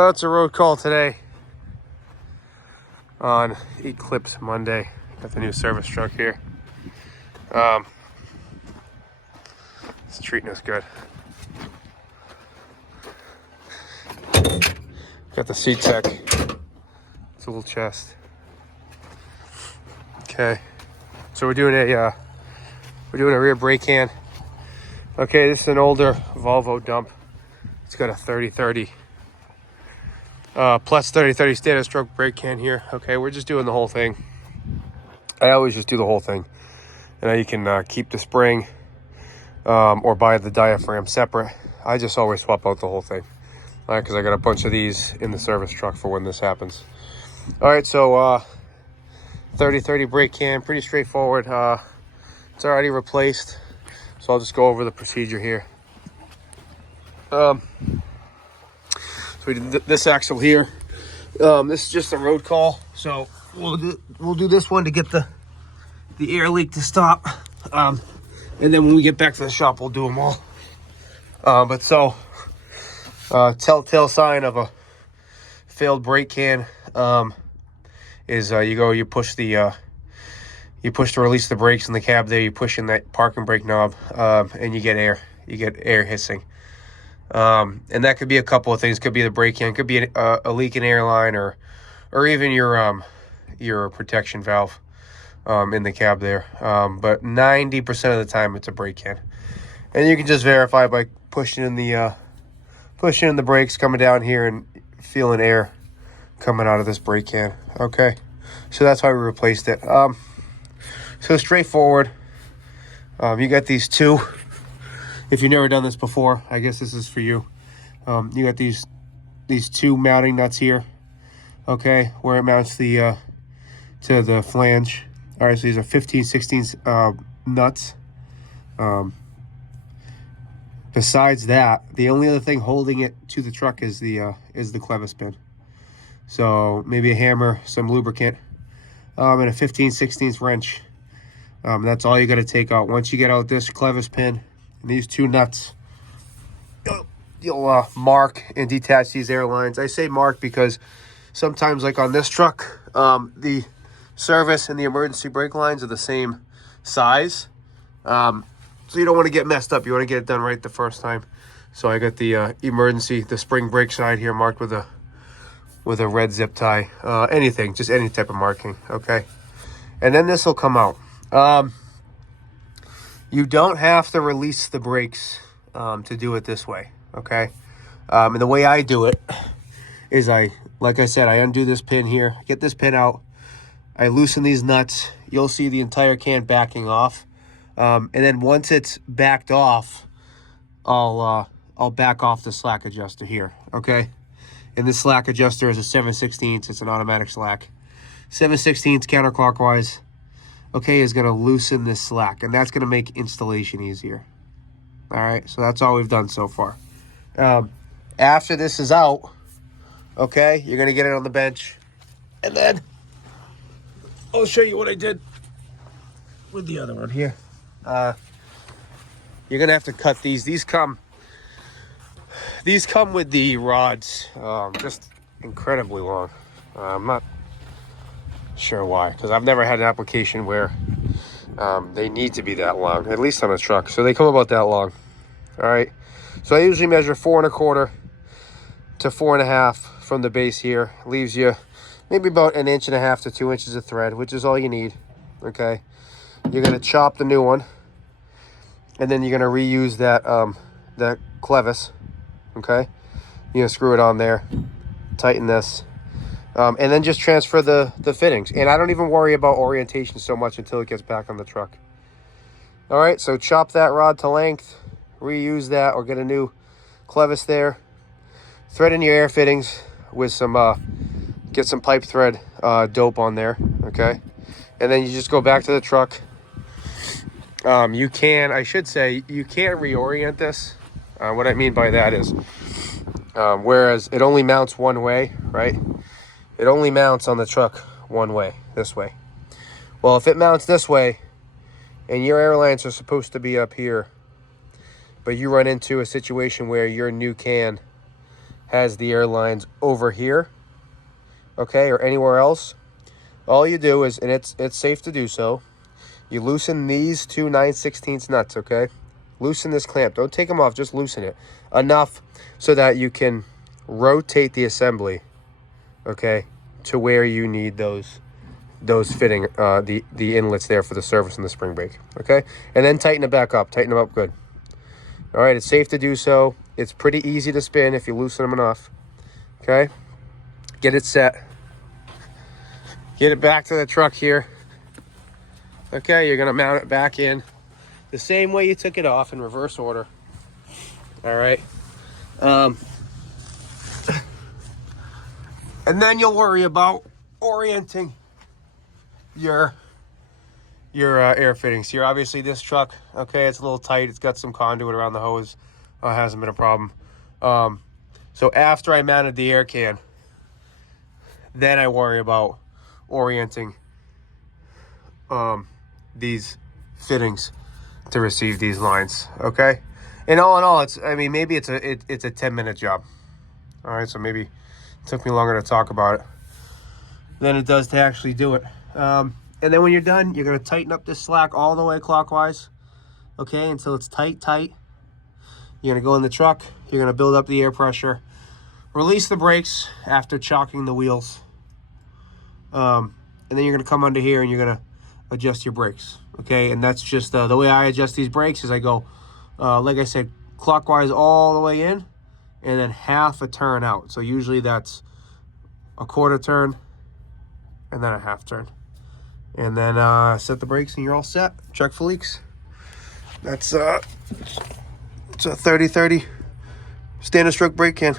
It's a road call today on Eclipse Monday. Got the new service truck here. It's treating us good. Got the seat tech. It's a little chest. Okay, so we're doing a rear brake can. Okay, this is an older Volvo dump. It's got a 3030 PLETS 3030 standard stroke brake can here. Okay, we're just doing the whole thing. I always just do the whole thing. You know, you can keep the spring or buy the diaphragm separate. I just always swap out the whole thing, because I got a bunch of these in the service truck for when this happens. All right, so 3030 brake can, pretty straightforward. It's already replaced, so I'll just go over the procedure here. So we did this axle here. This is just a road call, so we'll do this one to get the air leak to stop, and then when we get back to the shop, we'll do them all. Telltale sign of a failed brake can is you push to release the brakes in the cab there. You push in that parking brake knob, and you get air hissing. And that could be a couple of things. Could be the brake can, could be a leak in airline, or even your protection valve in the cab there. But 90% of the time it's a brake can, and you can just verify by pushing in the brakes, coming down here and feeling air coming out of this brake can. Okay, so that's why we replaced it. So straightforward. You got these two. If you've never done this before, I guess this is for you. You got these two mounting nuts here, okay, where it mounts to the flange. All right, so these are 15/16 nuts. Besides that, the only other thing holding it to the truck is the clevis pin. So maybe a hammer, some lubricant, and a 15/16 wrench. That's all you got to take out. Once you get out this clevis pin and these two nuts, you'll mark and detach these air lines. I say mark because sometimes, like on this truck, the service and the emergency brake lines are the same size. So you don't want to get messed up. You want to get it done right the first time. So I got the spring brake side here marked with a red zip tie. Anything, just any type of marking, okay? And then this will come out. You don't have to release the brakes to do it this way, okay? And the way I do it is like I said, I undo this pin here, get this pin out, I loosen these nuts. You'll see the entire can backing off. And then once it's backed off, I'll back off the slack adjuster here, okay? And this slack adjuster is a 7/16. It's an automatic slack. 7/16 counterclockwise, okay, is going to loosen this slack, and that's going to make installation easier. All right, so that's all we've done so far. After this is out, okay, you're going to get it on the bench, and then I'll show you what I did with the other one here. You're going to have to cut these. These come with the rods, just incredibly long. I'm not sure why, because I've never had an application where they need to be that long, at least on a truck. So they come about that long. All right, so I usually measure 4 1/4 to 4 1/2 from the base here. Leaves you maybe about 1 1/2 to 2 inches of thread, which is all you need. Okay, you're going to chop the new one, and then you're going to reuse that clevis. Okay, you're going to screw it on there, tighten this, and then just transfer the fittings. And I don't even worry about orientation so much until it gets back on the truck. All right, so chop that rod to length, reuse that, or get a new clevis there. Thread in your air fittings with some, get some pipe thread dope on there, okay? And then you just go back to the truck. You can reorient this. What I mean by that is, whereas it only mounts one way, right? It only mounts on the truck one way, this way. Well, if it mounts this way and your air lines are supposed to be up here, but you run into a situation where your new can has the air lines over here, okay, or anywhere else, all you do is, and it's safe to do so, you loosen these two 9/16 nuts, okay? Loosen this clamp. Don't take them off, just loosen it. Enough so that you can rotate the assembly, okay, to where you need those fitting, the inlets there for the service and the spring brake, okay? And then tighten it back up. Tighten them up good. All right, it's safe to do so. It's pretty easy to spin if you loosen them enough, okay? Get it set. Get it back to the truck here. Okay, you're gonna mount it back in the same way you took it off, in reverse order. All right. And then you'll worry about orienting your air fittings here. Obviously this truck, okay, it's a little tight. It's got some conduit around the hose. Hasn't been a problem. So after I mounted the air can, then I worry about orienting these fittings to receive these lines, okay? And all in all, maybe it's a 10-minute job. All right, so maybe it took me longer to talk about it than it does to actually do it. And then when you're done, you're gonna tighten up this slack all the way clockwise, okay, until it's tight. You're gonna go in the truck, you're gonna build up the air pressure, release the brakes after chalking the wheels, and then you're gonna come under here and you're gonna adjust your brakes, okay? And that's just the way I adjust these brakes is I go, like I said, clockwise all the way in, and then half a turn out. So usually that's a quarter turn, and then a half turn. And then set the brakes and you're all set. Check for leaks. That's it's a 30-30 standard stroke brake can.